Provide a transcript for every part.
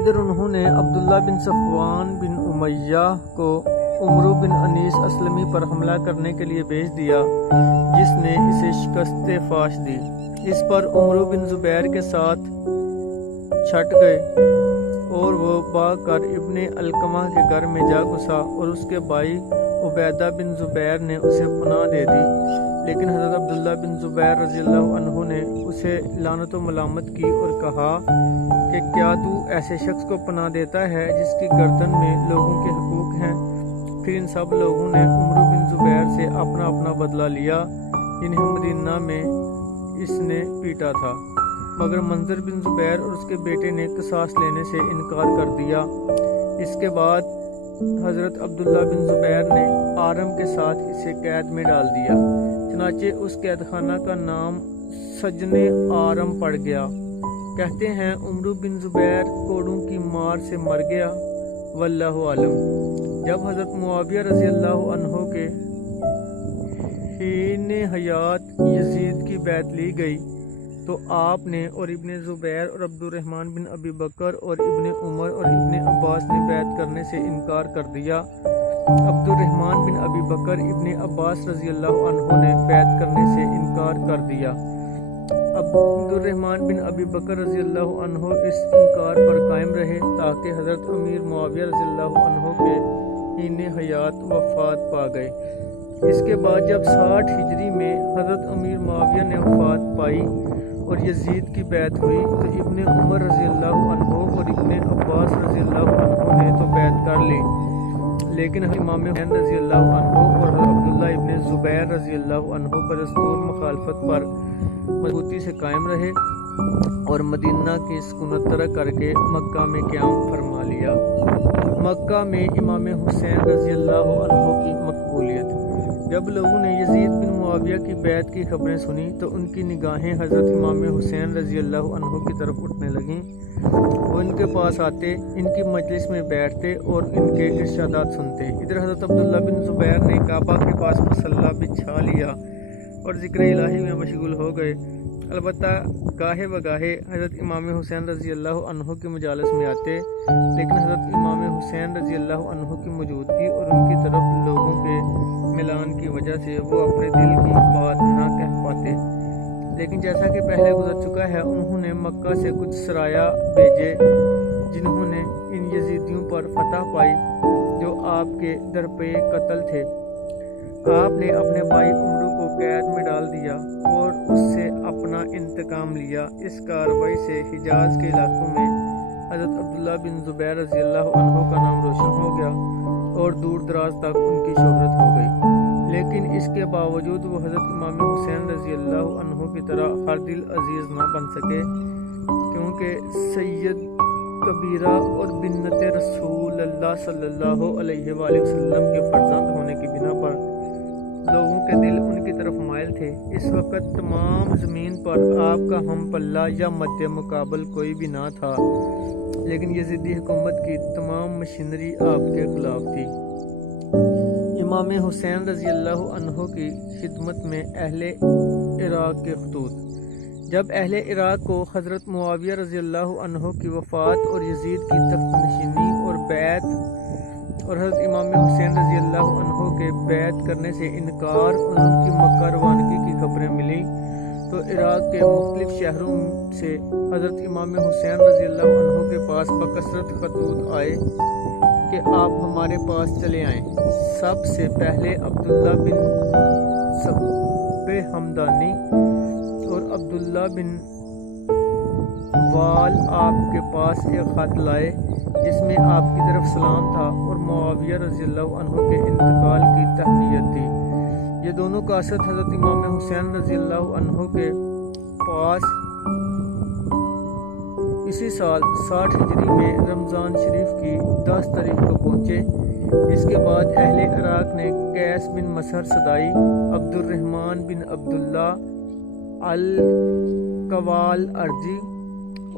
ادھر انہوں نے عبداللہ بن صفوان بن امیہ کو عمرو بن انیس اسلمی پر حملہ کرنے کے لیے بھیج دیا، جس نے اسے شکست فاش دی۔ اس پر عمرو بن زبیر کے ساتھ چھٹ گئے اور وہ بھاگ کر ابن علقمہ کے گھر میں جا گھسا اور اس کے بھائی عبیدہ بن زبیر نے اسے پناہ دے دی، لیکن حضرت عبداللہ بن زبیر رضی اللہ عنہ نے اسے لعنت و ملامت کی اور کہا کہ کیا تو ایسے شخص کو پناہ دیتا ہے جس کی گردن میں لوگوں کے حقوق ہیں؟ پھر ان سب لوگوں نے عمرو بن زبیر سے اپنا اپنا بدلہ لیا جنہیں مدینہ میں اس نے پیٹا تھا، مگر منظر بن زبیر اور اس کے بیٹے نے قصاص لینے سے انکار کر دیا۔ اس کے بعد حضرت عبداللہ بن زبیر نے آرم کے ساتھ اسے قید میں ڈال دیا، چنانچہ اس قید خانہ کا نام سجن آرم پڑ گیا۔ کہتے ہیں عمرو بن زبیر کوڑوں کی مار سے مر گیا، واللہ عالم۔ جب حضرت معاویہ رضی اللہ عنہ کے حین حیات یزید کی بیعت لی گئی تو آپ نے اور ابن زبیر اور عبد الرحمن بن ابی بکر اور ابن عمر اور ابن عباس نے بیعت کرنے سے انکار کر دیا۔ عبد الرحمن بن ابی بکر ابن عباس رضی اللہ عنہ نے بیعت کرنے سے انکار کر دیا۔ عبد الرحمن بن ابی بکر رضی اللہ عنہ اس انکار پر قائم رہے تاکہ حضرت امیر معاویہ رضی اللہ عنہ کے حین حیات وفات پا گئے۔ اس کے بعد جب 60 ہجری میں حضرت امیر معاویہ نے وفات پائی اور یزید کی بیعت ہوئی تو ابن عمر رضی اللہ عنہ اور ابن عباس رضی اللہ عنہ نے تو بیعت کر لی، لیکن امام حسین رضی اللہ عنہ اور حضرت عبداللہ ابن زبیر رضی اللہ عنہ پر دستور مخالفت پر مضبوطی سے قائم رہے اور مدینہ کی سکونت ترک کر کے مکہ میں قیام فرما لیا۔ مکہ میں امام حسین رضی اللہ عنہ کی مقبولیت۔ جب لوگوں نے یزید بن معاویہ کی بیعت کی خبریں سنی تو ان کی نگاہیں حضرت امام حسین رضی اللہ عنہ کی طرف اٹھنے لگیں۔ وہ ان کے پاس آتے، ان کی مجلس میں بیٹھتے اور ان کے ارشادات سنتے۔ ادھر حضرت عبداللہ بن زبیر نے کعبہ کے پاس مصلی بچھا لیا اور ذکر الہی میں مشغول ہو گئے۔ البتہ گاہے بگاہے حضرت امام حسین رضی اللہ عنہ کی مجالس میں آتے، لیکن حضرت امام حسین رضی اللہ عنہ کی موجودگی اور ان کی طرف لوگوں کے ملان کی وجہ سے وہ اپنے دل کی بات نہ کہہ پاتے۔ لیکن جیسا کہ پہلے گزر چکا ہے، انہوں نے مکہ سے کچھ سرایا بھیجے جنہوں نے ان یزیدیوں پر فتح پائی جو آپ کے درپے قتل تھے۔ آپ نے اپنے بھائی عمرو کو قید میں ڈال دیا اور اس سے اپنا انتقام لیا۔ اس کارروائی سے حجاز کے علاقوں میں حضرت عبداللہ بن زبیر رضی اللہ عنہ کا نام روشن ہو گیا اور دور دراز تک ان کی شہرت ہو گئی، لیکن اس کے باوجود وہ حضرت امام حسین رضی اللہ عنہ کی طرح ہر دل عزیز نہ بن سکے، کیونکہ سید کبیرہ اور بنت رسول اللہ صلی اللہ علیہ وآلہ وسلم کے فرزند ہونے کی بنا پر لوگوں کے دل ان کی طرف مائل تھے۔ اس وقت تمام زمین پر آپ کا ہم پلہ یا مد مقابل کوئی بھی نہ تھا، لیکن یزیدی حکومت کی تمام مشینری آپ کے خلاف تھی۔ امام حسین رضی اللہ عنہ کی خدمت میں اہل عراق کے خطوط۔ جب اہل عراق کو حضرت معاویہ رضی اللہ عنہ کی وفات اور یزید کی تخت نشینی اور بیعت اور حضرت امام حسین رضی اللہ عنہ کے بیعت کرنے سے انکار اور ان کی مکہ روانگی کی خبریں ملی تو عراق کے مختلف شہروں سے حضرت امام حسین رضی اللہ عنہ کے پاس بکثرت خطوط آئے کہ آپ ہمارے پاس چلے آئیں۔ سب سے پہلے عبداللہ بن صب حمدانی اور عبداللہ بن وال آپ کے پاس ایک خط لائے جس میں آپ کی طرف سلام تھا اور معاویہ رضی اللہ عنہ کے انتقال کی تہنیت تھی۔ یہ دونوں قاصد حضرت امام حسین رضی اللہ عنہ کے پاس اسی سال 60 ہجری میں رمضان شریف کی 10 تاریخ کو پہنچے۔ اس کے بعد اہل عراق نے قیس بن مسہر صدائی، عبد الرحمن بن عبداللہ القوال ارجی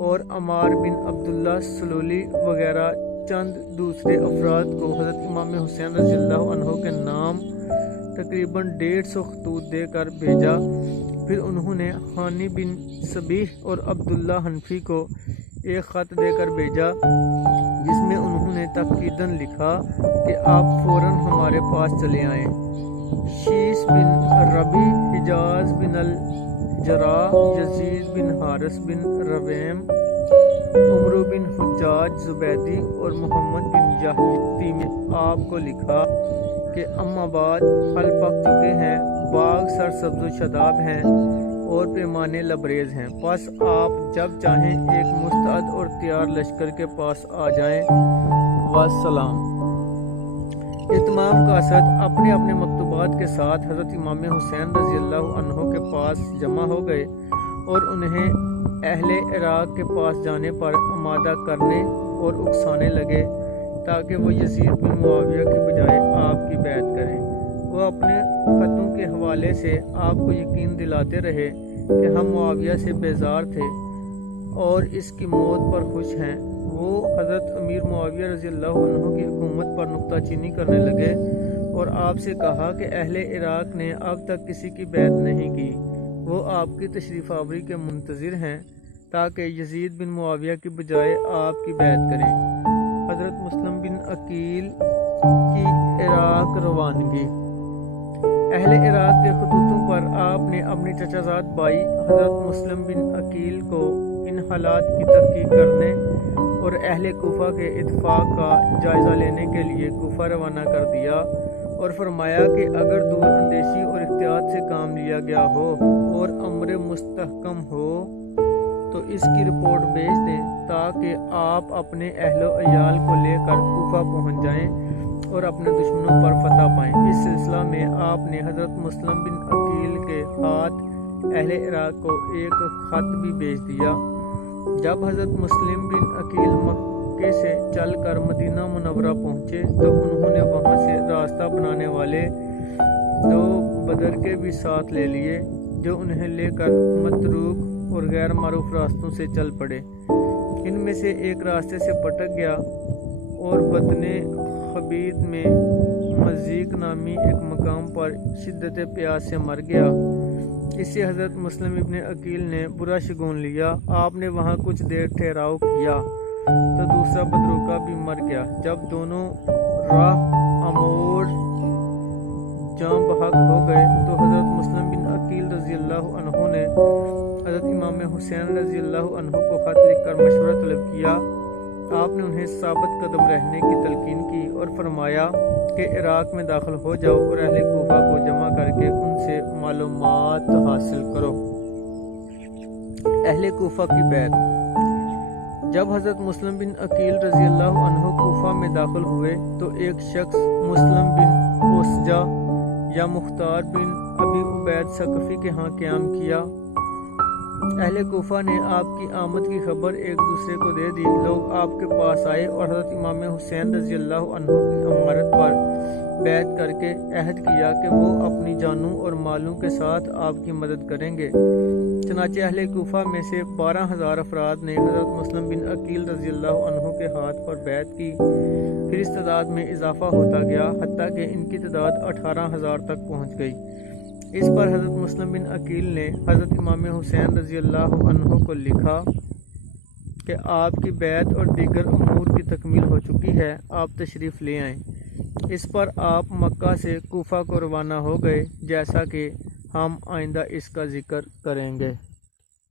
اور عمار بن عبداللہ سلولی وغیرہ چند دوسرے افراد کو حضرت امام حسین رضی اللہ عنہ کے نام تقریباً 150 خطوط دے کر بھیجا۔ پھر انہوں نے حانی بن صبیح اور عبداللہ حنفی کو ایک خط دے کر بھیجا جس میں انہوں نے تاکیداً لکھا کہ آپ فوراً ہمارے پاس چلے آئیں۔ شیس بن ربی، حجاز بن الجراح، یزید بن حارث بن رویم، عمرو بن حجاج زبیدی اور محمد بن یحیی میں آپ کو لکھا کہ اما بعد پھل پک چکے ہیں، باغ سرسبز و شاداب ہیں اور پیمانے لبریز ہیں، پس آپ جب چاہیں ایک مستعد اور تیار لشکر کے پاس آ جائیں۔ والسلام۔ یہ تمام قاصد اپنے اپنے مکتوبات کے ساتھ حضرت امام حسین رضی اللہ عنہ کے پاس جمع ہو گئے اور انہیں اہل عراق کے پاس جانے پر آمادہ کرنے اور اکسانے لگے تاکہ وہ یزید بن معاویہ کے بجائے آپ کی بیعت کریں۔ وہ اپنے خطوں کے حوالے سے آپ کو یقین دلاتے رہے کہ ہم معاویہ سے بیزار تھے اور اس کی موت پر خوش ہیں۔ وہ حضرت امیر معاویہ رضی اللہ عنہ کی حکومت پر نکتہ چینی کرنے لگے اور آپ سے کہا کہ اہل عراق نے اب تک کسی کی بیعت نہیں کی، وہ آپ کی تشریف آوری کے منتظر ہیں تاکہ یزید بن معاویہ کی بجائے آپ کی بیعت کریں۔ حضرت مسلم بن عقیل کی عراق روانگی۔ اہل عراق کے خطوطوں پر آپ نے اپنے چچا زاد بھائی حضرت مسلم بن عقیل کو ان حالات کی تحقیق کرنے اور اہل کوفہ کے اتفاق کا جائزہ لینے کے لیے کوفہ روانہ کر دیا اور فرمایا کہ اگر دور اندیشی اور احتیاط سے کام لیا گیا ہو اور امر مستحکم ہو تو اس کی رپورٹ بھیج دیں تاکہ آپ اپنے اہل و عیال کو لے کر کوفہ پہنچ جائیں اور اپنے دشمنوں پر فتح پائیں۔ اس سلسلہ میں آپ نے حضرت مسلم بن عقیل کے ہاتھ اہل عراق کو ایک خط بھی بھیج دیا۔ جب حضرت مسلم بن عقیل مکے سے چل کر مدینہ منورہ پہنچے تو انہوں نے وہاں سے راستہ بنانے والے 2 بدر کے بھی ساتھ لے لیے جو انہیں لے کر متروک اور غیر معروف راستوں سے چل پڑے۔ ان میں سے ایک راستے سے بھٹک گیا اور بدن خبید میں مزیق نامی ایک مقام پر شدت پیاس سے مر گیا۔ اس سے حضرت مسلم ابن عقیل نے برا شگون لیا۔ آپ نے وہاں کچھ دیر ٹھہراؤ کیا تو دوسرا بدروکا بھی مر گیا۔ جب دونوں راہ امور جاں بحق ہو گئے تو حضرت مسلم بن عقیل رضی اللہ عنہ نے حضرت امام حسین رضی اللہ عنہ کو خط لکھ کر مشورہ طلب کیا۔ آپ نے انہیں ثابت قدم رہنے کی تلقین کی اور فرمایا کہ عراق میں داخل ہو جاؤ اور اہل کوفہ کو جمع کر کے ان سے معلومات حاصل کرو۔ اہل کوفہ کی بیعت۔ جب حضرت مسلم بن عقیل رضی اللہ عنہ کوفہ میں داخل ہوئے تو ایک شخص مسلم بن اوسجہ یا مختار بن ابی عبید ثقفی کے ہاں قیام کیا۔ اہل کوفہ نے آپ کی آمد کی خبر ایک دوسرے کو دے دی۔ لوگ آپ کے پاس آئے اور حضرت امام حسین رضی اللہ عنہ کی امارت پر بیعت کر کے عہد کیا کہ وہ اپنی جانوں اور مالوں کے ساتھ آپ کی مدد کریں گے۔ چنانچہ اہل کوفہ میں سے 12,000 افراد نے حضرت مسلم بن عقیل رضی اللہ عنہ کے ہاتھ پر بیعت کی۔ پھر اس تعداد میں اضافہ ہوتا گیا حتیٰ کہ ان کی تعداد 18,000 تک پہنچ گئی۔ اس پر حضرت مسلم بن عقیل نے حضرت امام حسین رضی اللہ عنہ کو لکھا کہ آپ کی بیعت اور دیگر امور کی تکمیل ہو چکی ہے، آپ تشریف لے آئیں۔ اس پر آپ مکہ سے کوفہ کو روانہ ہو گئے، جیسا کہ ہم آئندہ اس کا ذکر کریں گے۔